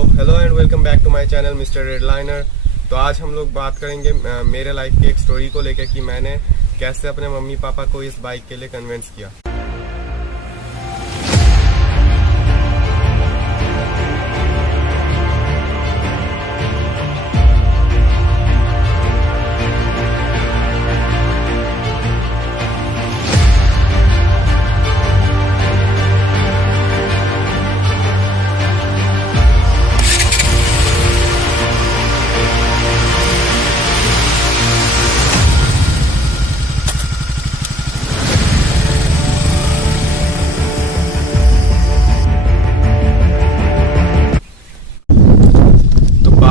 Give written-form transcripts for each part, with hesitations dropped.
Hello and welcome back to my channel mister Redliner. तो आज हम लोग बात करेंगे मेरे लाइफ की एक स्टोरी को लेकर कि मैंने कैसे अपने मम्मी पापा को इस बाइक के लिए कन्विंस किया।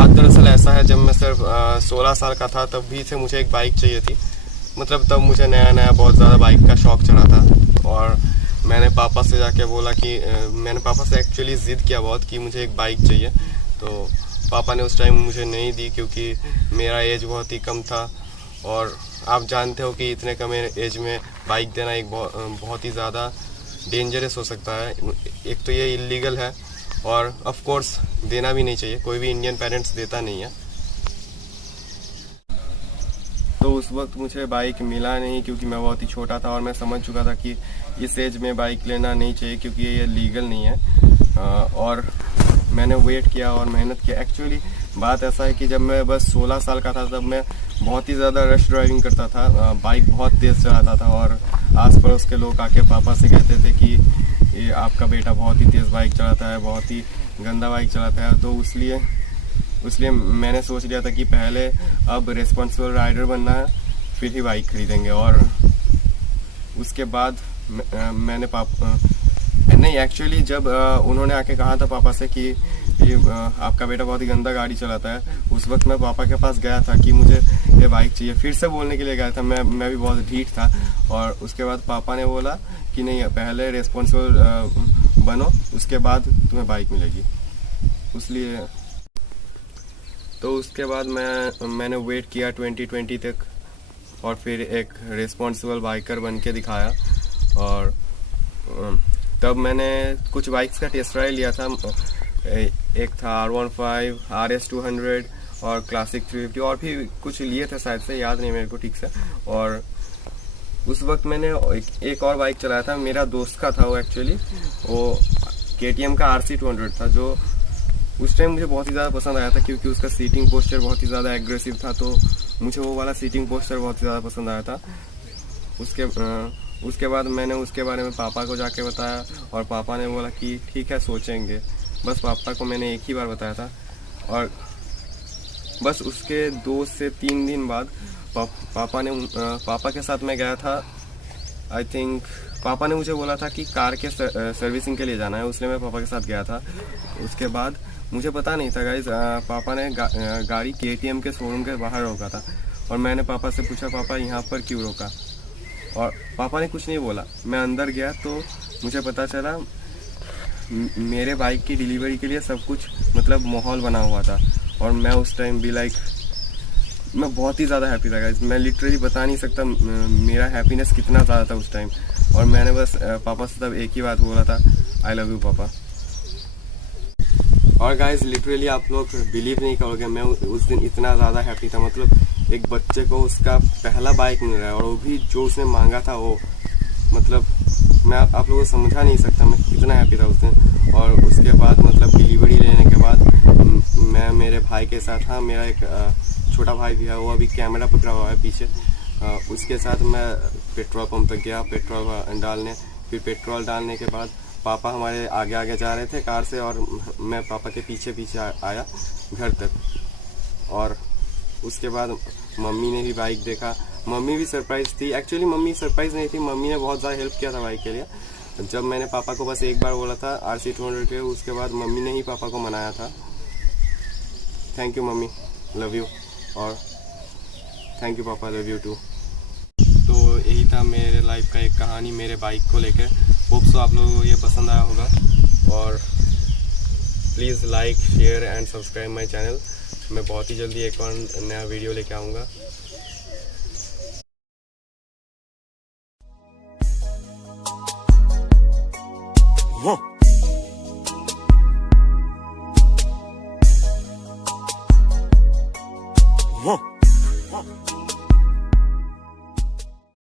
दरअसल ऐसा है, जब मैं सिर्फ 16 साल का था तभी से मुझे एक बाइक चाहिए थी। मतलब तब मुझे नया नया बहुत ज़्यादा बाइक का शौक़ चढ़ा था और मैंने पापा से जाके बोला कि मैंने पापा से एक्चुअली ज़िद किया बहुत कि मुझे एक बाइक चाहिए। तो पापा ने उस टाइम मुझे नहीं दी क्योंकि मेरा एज बहुत ही कम था और आप जानते हो कि इतने कम एज में बाइक देना एक बहुत ही ज़्यादा डेंजरस हो सकता है। एक तो ये इलीगल है और ऑफ कोर्स देना भी नहीं चाहिए, कोई भी इंडियन पेरेंट्स देता नहीं है। तो उस वक्त मुझे बाइक मिला नहीं क्योंकि मैं बहुत ही छोटा था और मैं समझ चुका था कि इस एज में बाइक लेना नहीं चाहिए क्योंकि ये लीगल नहीं है। और मैंने वेट किया और मेहनत किया। एक्चुअली बात ऐसा है कि जब मैं बस 16 साल का था तब मैं बहुत ही ज़्यादा रश ड्राइविंग करता था, बाइक बहुत तेज़ चलाता था और आस पड़ोस के लोग आके पापा से कहते थे कि ये आपका बेटा बहुत ही तेज़ बाइक चलाता है, बहुत ही गंदा बाइक चलाता है। तो इसलिए मैंने सोच लिया था कि पहले अब रिस्पॉन्सिबल राइडर बनना है, फिर ही बाइक खरीदेंगे। और उसके बाद मैंने नहीं, एक्चुअली जब उन्होंने आके कहा था पापा से कि आपका बेटा बहुत ही गंदा गाड़ी चलाता है, उस वक्त मैं पापा के पास गया था कि मुझे ये बाइक चाहिए। फिर से बोलने के लिए गया था, मैं भी बहुत ढीठ था। और उसके बाद पापा ने बोला कि नहीं, पहले रिस्पॉन्सिबल बनो, उसके बाद तुम्हें बाइक मिलेगी। इसलिए तो उसके बाद मैंने वेट किया 2020 तक और फिर एक रिस्पॉन्सिबल बाइकर बन के दिखाया। और तब मैंने कुछ बाइक्स का टेस्ट ड्राइव लिया था। एक था R15, RS200 और क्लासिक 350 और भी कुछ लिए थे, शायद से याद नहीं मेरे को ठीक से। और उस वक्त मैंने एक और बाइक चलाया था, मेरा दोस्त का था वो। एक्चुअली वो KTM का RC200 था, जो उस टाइम मुझे बहुत ही ज़्यादा पसंद आया था क्योंकि उसका सीटिंग पोस्चर बहुत ही ज़्यादा एग्रेसिव था। तो मुझे वो वाला सीटिंग पोस्चर बहुत ही ज़्यादा पसंद आया था। उसके बाद मैंने उसके बारे में पापा को जाके बताया और पापा ने बोला कि ठीक है, सोचेंगे। बस पापा को मैंने एक ही बार बताया था और बस उसके 2 से 3 दिन बाद पापा के साथ मैं गया था। आई थिंक पापा ने मुझे बोला था कि कार के सर्विसिंग के लिए जाना है, इसलिए मैं पापा के साथ गया था। उसके बाद मुझे पता नहीं था गाइज, पापा ने गाड़ी KTM के शोरूम के बाहर रोका था और मैंने पापा से पूछा, पापा यहाँ पर क्यों रोका? और पापा ने कुछ नहीं बोला। मैं अंदर गया तो मुझे पता चला मेरे बाइक की डिलीवरी के लिए सब कुछ मतलब माहौल बना हुआ था। और मैं उस टाइम भी मैं बहुत ही ज़्यादा हैप्पी था गाइस। मैं लिटरली बता नहीं सकता मेरा हैप्पीनेस कितना ज़्यादा था उस टाइम। और मैंने बस पापा से तब एक ही बात बोला था, आई लव यू पापा। और गाइस लिटरली आप लोग बिलीव नहीं करोगे, मैं उस दिन इतना ज़्यादा हैप्पी था। मतलब एक बच्चे को उसका पहला बाइक मिल रहा है और वो भी जो उसने मांगा था वो, मतलब मैं आप लोगों को समझा नहीं सकता मैं कितना हैप्पी था उस दिन। और उसके बाद मतलब डिलीवरी लेने के बाद मैं मेरे भाई के साथ, हाँ मेरा एक छोटा भाई भी है, वो अभी कैमरा पकड़ा हुआ है पीछे, उसके साथ मैं पेट्रोल पंप तक गया पेट्रोल डालने। फिर पेट्रोल डालने के बाद पापा हमारे आगे आगे जा रहे थे कार से और मैं पापा के पीछे पीछे आया घर तक। और उसके बाद मम्मी ने भी बाइक देखा, मम्मी भी सरप्राइज थी। एक्चुअली मम्मी सरप्राइज नहीं थी, मम्मी ने बहुत ज़्यादा हेल्प किया था बाइक के लिए। जब मैंने पापा को बस एक बार बोला था RC200 के, उसके बाद मम्मी ने ही पापा को मनाया था। Thank you mummy, love you. और थैंक यू पापा, लव यू टू। तो यही था मेरे लाइफ का एक कहानी मेरे बाइक को लेकर। होप सो आप लोगों को ये पसंद आया होगा और please like share and subscribe my channel. मैं बहुत ही जल्दी एक और नया वीडियो लेके आऊँगा।